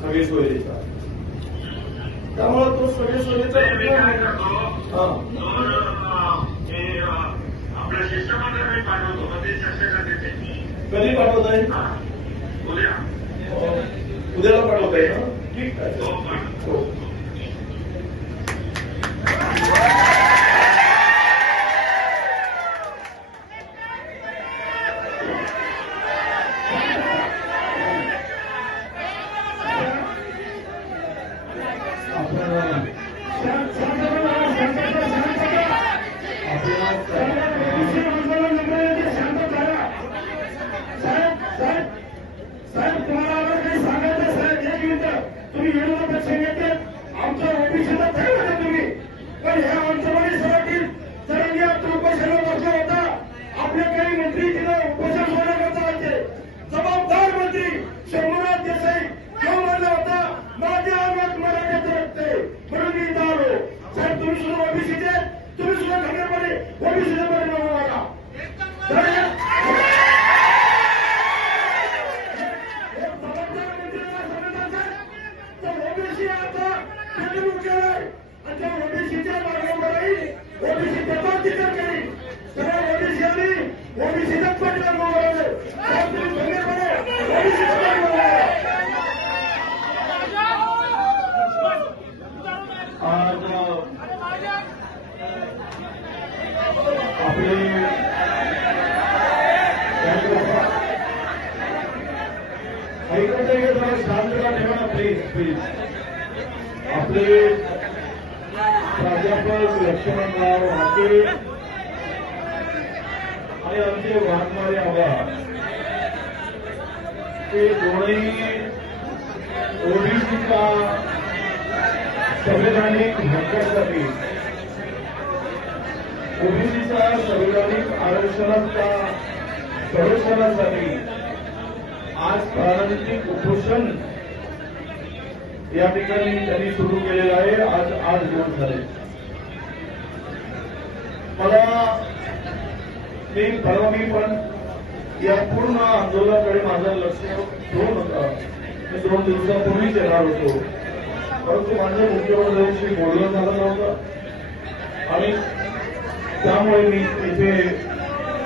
सगळे सोयीचा. त्यामुळे तो सगळे सोयीचा आपल्या शिष्टमंडळ मी पाठवतो मग ते चर्चा करते. कधी पाठवत आहे? उद्या उद्याला पाठवत आहे ना? ठीक आहे. हो. आपले प्राध्यापक लक्ष्मणराव हाके आणि आमचे वाघमारे आवाज ते दोन्ही ओबीसीच्या संवैधानिक हक्कासाठी ओबीसीच्या संवैधानिक आरक्षणाच्या संरक्षणासाठी आज प्रारंभिक उपोषण या ठिकाणी त्यांनी सुरू केलेलं आहे. आज 8 दिवस झाले. परवा मी पण या पूर्ण आंदोलनाकडे माझं लक्ष ठेवून होतं. मी 2 दिवसापूर्वीच येणार होतो, परंतु माझ्या मुख्यमंत्र्यांशी बोलणं झालं नव्हतं आणि त्यामुळे मी इथे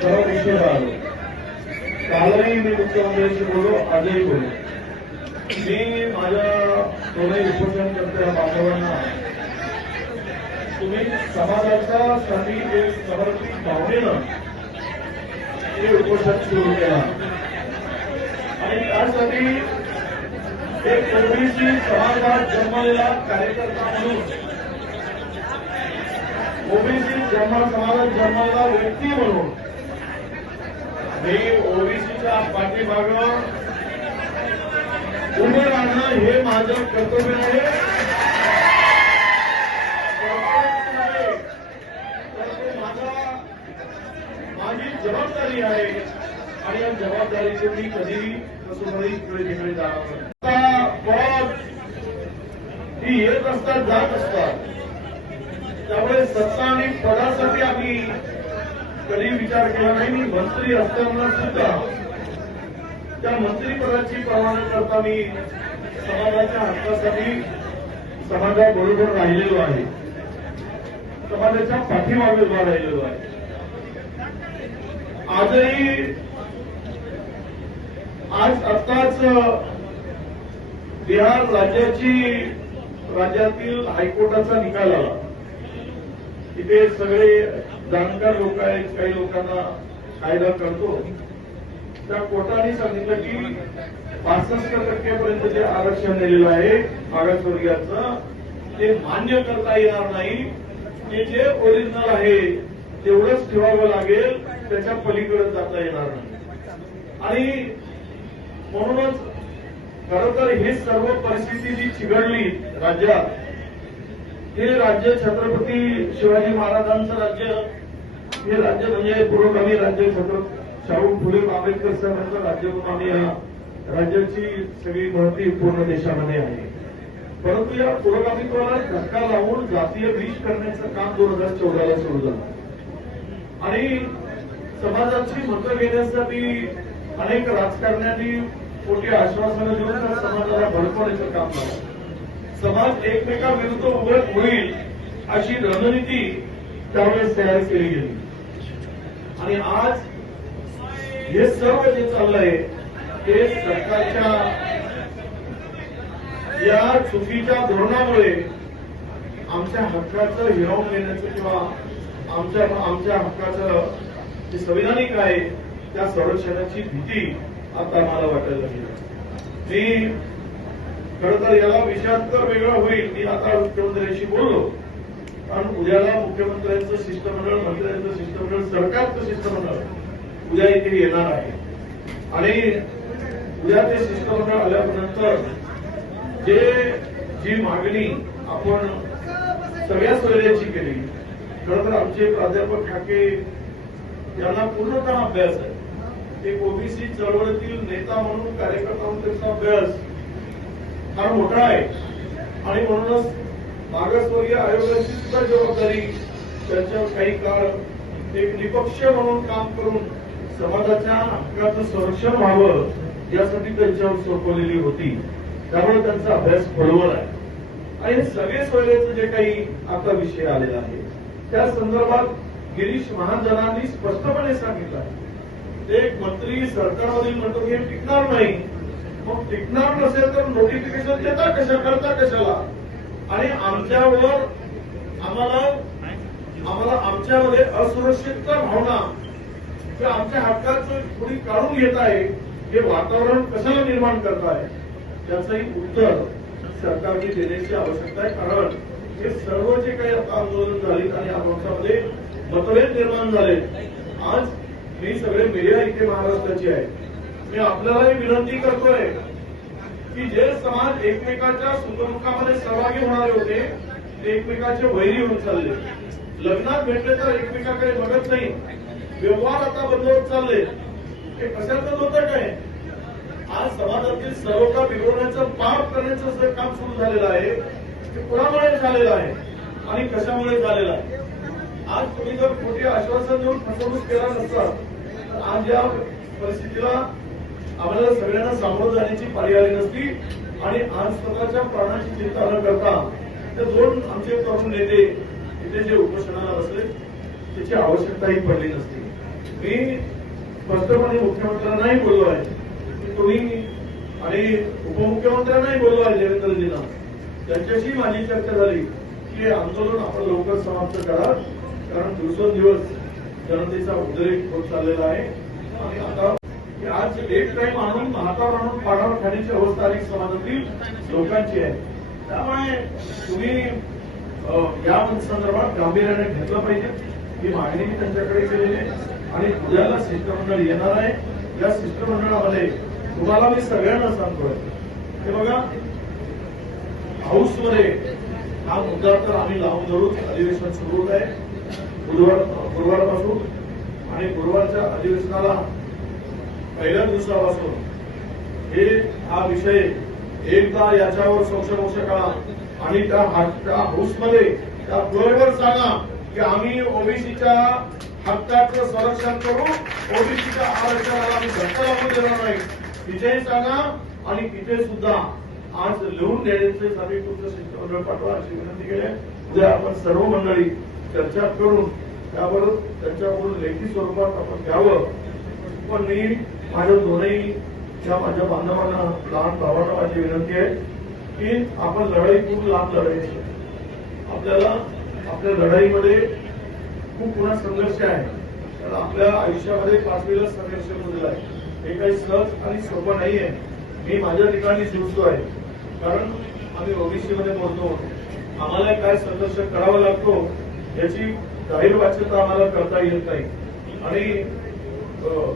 सर्व विषय आलो. कालही मी मुख्यमंत्र्यांशी बोललो, आजही बोललो. मी माझ्या दोन्ही उपोषण करत्या बांधवांना तुम्ही समाजाच्या साठी एक समर्पित भावनेनं हे उपोषण सुरू केला आणि त्यासाठी एक ओबीसी समाजात जन्मलेला कार्यकर्ता म्हणून ओबीसी समाजात जन्मलेला व्यक्ती म्हणून मी ओबीसीच्या पाठीमागं उभं राहणं हे माझं कर्तव्य आहे. माझी जबाबदारी आहे आणि या जबाबदारीचे मी कधीही कसोही इकडे तिकडे जाणार पद ही येत असतात, जात असतात. त्यामुळे सत्ता आणि पदासाठी आम्ही कधी विचार केला नाही. मी मंत्री असताना सुद्धा त्या मंत्रीपदाची पर्वा न करता मी समाजाच्या हक्कासाठी समाजाबरोबर राहिलेलो आहे, समाजाच्या पाठीमागे उभा राहिलेलो आहे. आज आत्ताच बिहार राज्यातील हायकोर्टाचा निकाल आला. इथे सगळे जाणकार लोक आहेत, काही लोकांना कायदा कळतो. त्या कोर्टाने सांगितलं की 65% जे आरक्षण दिलेलं आहे मागासवर्गीयाचं ते मान्य करता येणार नाही. ते जे ओरिजिनल आहे तेवढंच ठेवावं लागेल, त्याच्या पलीकडे जाता येणार नाही. आणि म्हणूनच खरं तर हे सर्व परिस्थिती जी चिघळली राज्यात, हे राज्य छत्रपती शिवाजी महाराजांचं राज्य, हे राज्य म्हणजे पुरोगामी राज्य, छत्रपती शाहू फुले आंबेडकर साहेबांचं राज्य म्हणून आम्ही या राज्याची सगळी महती पूर्ण देशामध्ये आहे. परंतु या पुरोगामित्वाला धक्का लावून जातीय विष करण्याचं काम 2014ला सुरू झालं आणि समाजाची मतं घेण्यासाठी अनेक राजकारण्यांनी खोटी आश्वासनं देऊन त्या समाजाला भडकवण्याचं काम झालं. समाज एकमेकांविरुद्ध उभं होईल अशी रणनीती त्यावेळेस तयार केली गेली. आणि आज हे सर्व जे चाललंय ते सरकारच्या या चुकीच्या धोरणामुळे आमच्या हक्काचं हिरावून घेण्याचं किंवा आमच्या हक्काचं जे संविधानिक आहे त्या संरक्षणाची भीती आता मला वाटायला लागली. मी खरं तर याला विषयांतर वेगळा होईल. मी आता मुख्यमंत्र्यांशी बोललो, कारण उद्याला मुख्यमंत्र्यांचं शिष्टमंडळ, मंत्र्यांचं शिष्टमंडळ, सरकारचं शिष्टमंडळ उद्या इथे येणार आहे. आणि उद्या ते शिष्टमंडळ आल्यानंतर जी मागणी आपण सगळ्या सोयऱ्याची केली, खरं तर आमचे प्राध्यापक ठाके यांना पूर्णतः अभ्यास आहे. एक ओबीसी चळवळीतील नेता म्हणून, कार्यकर्ता म्हणून त्यांचा अभ्यास फार मोठा आहे. आणि म्हणूनच मागासवर्गीय आयोगाची सुद्धा जबाबदारी त्यांच्यावर काही काळ एक निपक्ष म्हणून काम करून समाजाच्या हक्काचं संरक्षण व्हावं यासाठी त्यांच्यावर सोपवलेली होती. त्यामुळे त्यांचा अभ्यास खोलवर आहे. आणि हे सगळे सोयरेचं जे काही आता विषय आलेला आहे त्या संदर्भात गिरीश महाजनांनी स्पष्टपणे सांगितलं आहे. एक मंत्री सरकारमधील म्हणतो की हे टिकणार नाही. मग टिकणार नसेल तर नोटिफिकेशन देता कशा, करता कशाला? आणि आम्हाला आमच्यामध्ये असुरक्षितता भावना किंवा आमच्या हक्काचं कोणी काढून घेत आहे हे वातावरण कशाला निर्माण करत आहे त्याचंही उत्तर सरकारने देण्याची आवश्यकता आहे. कारण हे सर्व जे काही आता आंदोलन झाले आणि आमच्यामध्ये मतभेद निर्माण झाले, आज मी सगळे मीडिया इथे महाराष्ट्राची आहे, मी आपल्यालाही विनंती करतोय की जे समाज एकमेकाच्या सुखदुःखामध्ये सहभागी होणारे होते ते एकमेकाचे वैरी होत चालले. लग्नात भेटले तर एकमेकाकडे बघत नाही. व्यवहार आता बंद होत चालले. हे कशाचं होतं काय? आज समाजातील सर्वता बिघडवण्याचं, पाप करण्याचं जे काम सुरू झालेलं आहे ते कोणामुळे झालेलं आहे आणि कशामुळे झालेलं आहे? आज तुम्ही जर खोटी आश्वासन देऊन फसवणूक केला नसता तर आज या परिस्थितीला आम्हाला सगळ्यांना सामोरं जाण्याची पर्याय आली नसती. आणि आज स्वतःच्या प्राणाची चिंता न करता ते दोन आमचे तरुण नेते इथे जे उपोषणाला बसले त्याची आवश्यकताही पडली नसती. मी स्पष्टपणे मुख्यमंत्र्यांनाही बोललो आहे की तुम्ही, आणि उपमुख्यमंत्र्यांनाही बोललो आहे देवेंद्रजींना, त्यांच्याशी माझी चर्चा झाली की हे आंदोलन आपण लवकर समाप्त करा, कारण दिवसेंदिवस जनतेचा उद्रेक होत चाललेला आहे. आणि आता आज एक टाइम आणून हातावर आणून पाडावर खाण्याची अवस्था अनेक समाजातील लोकांची आहे. त्यामुळे तुम्ही या संदर्भात गांभीर्याने घेतलं पाहिजे. ही मागणी मी त्यांच्याकडे केलेली आहे. आणि उद्याला शिष्टमंडळ येणार आहे. या शिष्टमंडळामध्ये तुम्हाला मी सगळ्यांना सांगतोय हे बघा, हाऊसमध्ये हा मुद्दा तर आम्ही लावून धरू. अधिवेशन सुरू होत आहे गुरुवारपासून, आणि गुरुवारच्या अधिवेशनाला पहिल्या दिवसापासून हा विषय एकदा याच्यावर संशय करा आणि त्या हाऊसमध्ये त्या फ्लोअरवर सांगा की आम्ही ओबीसीच्या हक्काचं संरक्षण करू, ओबीसीच्या आरक्षणाला आम्ही धक्का लागू देणार नाही. तिथेही सांगा आणि तिथे सुद्धा आज लिहून देण्याचे समितीचं शिष्टमंडळ पाठवा अशी विनंती केली. उद्या आपण सर्व मंडळी चर्चा करून त्यावर त्यांच्याकडून लेखी स्वरूपात आपण घ्यावं. पण मी माझ्या दोनही माझ्या बांधवांना, लहान भावांना माझी विनंती आहे की आपण लढाई खूप लांब लढायची. आपल्याला आपल्या लढाईमध्ये खूप पुन्हा संघर्ष आहे. कारण आपल्या आयुष्यामध्ये 5 वेळेला संघर्ष दिला आहे. हे काही सहज आणि सोपं नाही आहे. मी माझ्या ठिकाणी झुजतो आहे, कारण आम्ही ओबीसीमध्ये बोलतो. आम्हाला काय संघर्ष करावा लागतो याची जाहीर वाच्यता आम्हाला करता येत नाही. आणि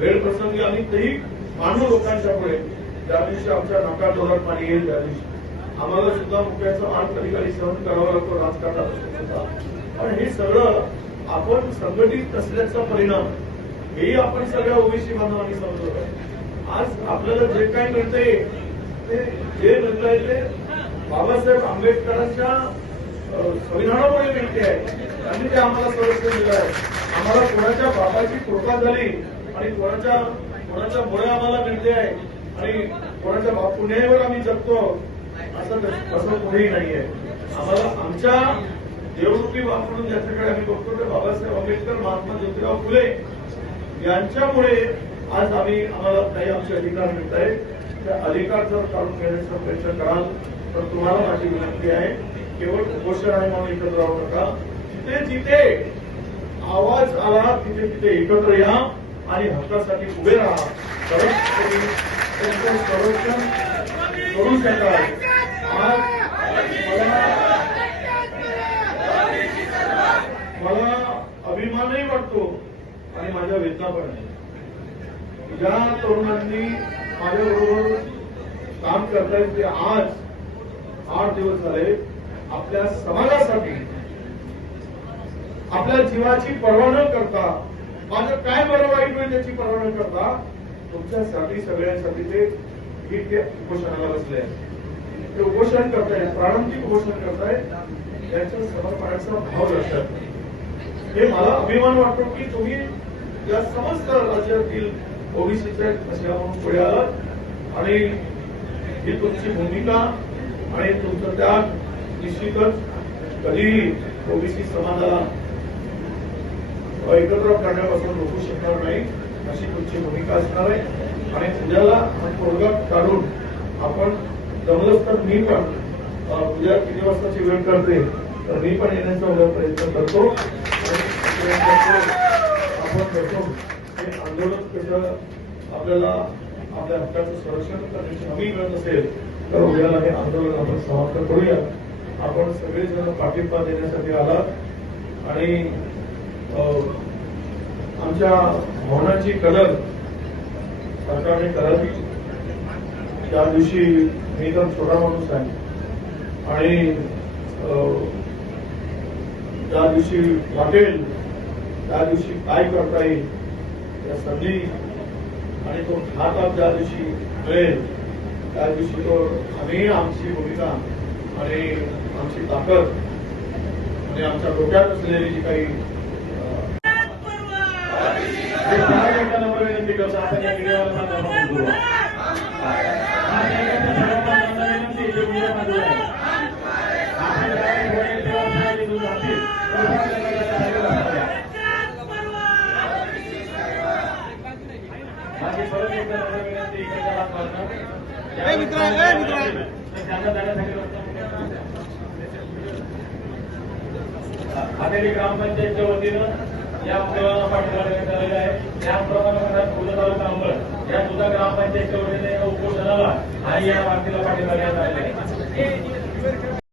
वेळ प्रसंगी आम्ही तेही मानू लोकांच्या पुढे, ज्या दिवशी आमच्या नाकातोंडात पाणी येईल त्या दिवशी आम्हाला सुद्धा मुख्याचा मान कधी कधी सहन करावा लागतो राजकारणात. पण हे सगळं आपण संघटित नसल्याचा परिणाम हेही आपण सगळ्या ओबीसी बांधवांनी समजतो. आज आपल्याला जे काही मिळते ते जे मिळतंय ते बाबासाहेब आंबेडकरांच्या संविधानामुळे मिळते आहे. त्यांनी ते आम्हाला संरक्षण दिलं आहे. आम्हाला कोणाच्या बाबाची कृपा झाली आणि कोणाच्या मुळे आम्हाला मिळते आहे आणि कोणाच्या पुण्यावर आम्ही जगतो असं कोणीही नाहीये. आम्हाला आमच्या देवरूपी वापरून ज्याच्याकडे आम्ही बघतो ते बाबासाहेब आंबेडकर, महात्मा ज्योतिराव फुले यांच्यामुळे आज आम्हाला काही आमचे अधिकार मिळत आहेत. ते अधिकार जर काढून घेण्याचा प्रयत्न कराल तर तुम्हाला माझी विनंती आहे, केवळ उपोषण आहे म्हणून एकत्र राहू नका. जिथे जिथे आवाज आला तिथे तिथे एकत्र या आणि हक्कासाठी उभे राहा. तरच तुम्ही त्यांचं संरक्षण करू शकाल. आज मला अभिमानही वाटतो आणि माझ्या वेदना पण आहे. ज्या तरुणांनी माझ्याबरोबर काम करतायत ते आज 8 दिवस झाले आपल्या समाजासाठी आपल्या जीवाची पर्वा न करता, माझं काय बरं वाईट होईल त्याची पर्वा न करता तुमच्यासाठी सगळ्यांसाठी ते इतके उपोषणाला बसले आहेत. ते उपोषण करतायत, प्रारंभिक उपोषण करतायत. त्यांच्या समर्पणाचा भाव लक्षात. हे मला अभिमान वाटतो की तुम्ही या समस्त राज्यातील ओबीसीचे महिला म्हणून पुढे आलात आणि ही तुमची भूमिका आणि तुमचं त्याग निश्चितच कधीही ओबीसी समाजाला एकत्र करण्यापासून रोखू शकणार नाही, अशी तुमची भूमिका असणार आहे. आणि उद्याला हा तोडगा काढून आपण जमलंच तर मी पण उद्या किती वाजताची वेळ करते तर मी पण येण्याचा उद्या प्रयत्न करतो. आपण करतो हे आंदोलन कसं आपल्याला आपल्या हक्काचं संरक्षण करण्याची हमी मिळत असेल तर उद्याला हे आंदोलन आपण समाप्त करूया. आपण सगळेजण पाठिंबा देण्यासाठी आलात आणि आमच्या भावनांची कदर सरकारने करावी. त्या दिवशी मी तर छोटा माणूस आहे आणि ज्या दिवशी वाटेल त्या दिवशी काय करता येईल त्या संधी आणि तो हातात ज्या दिवशी मिळेल त्या दिवशी तो आम्ही आमची भूमिका आणि आमची ताकद आणि आमच्या डोक्यात असलेली जी काही नंबर विनंती करतो. आपण या व्हिडिओला हातेरी ग्रामपंचायतच्या वतीनं या आंदोलनाला पाठिंबा देण्यात आलेला आहे. त्याचप्रमाणे खुर्द तालुका अंबड या सुद्धा ग्रामपंचायतच्या वतीने उपोषणाला आणि या मागणीला पाठिंबा देण्यात आलेला आहे.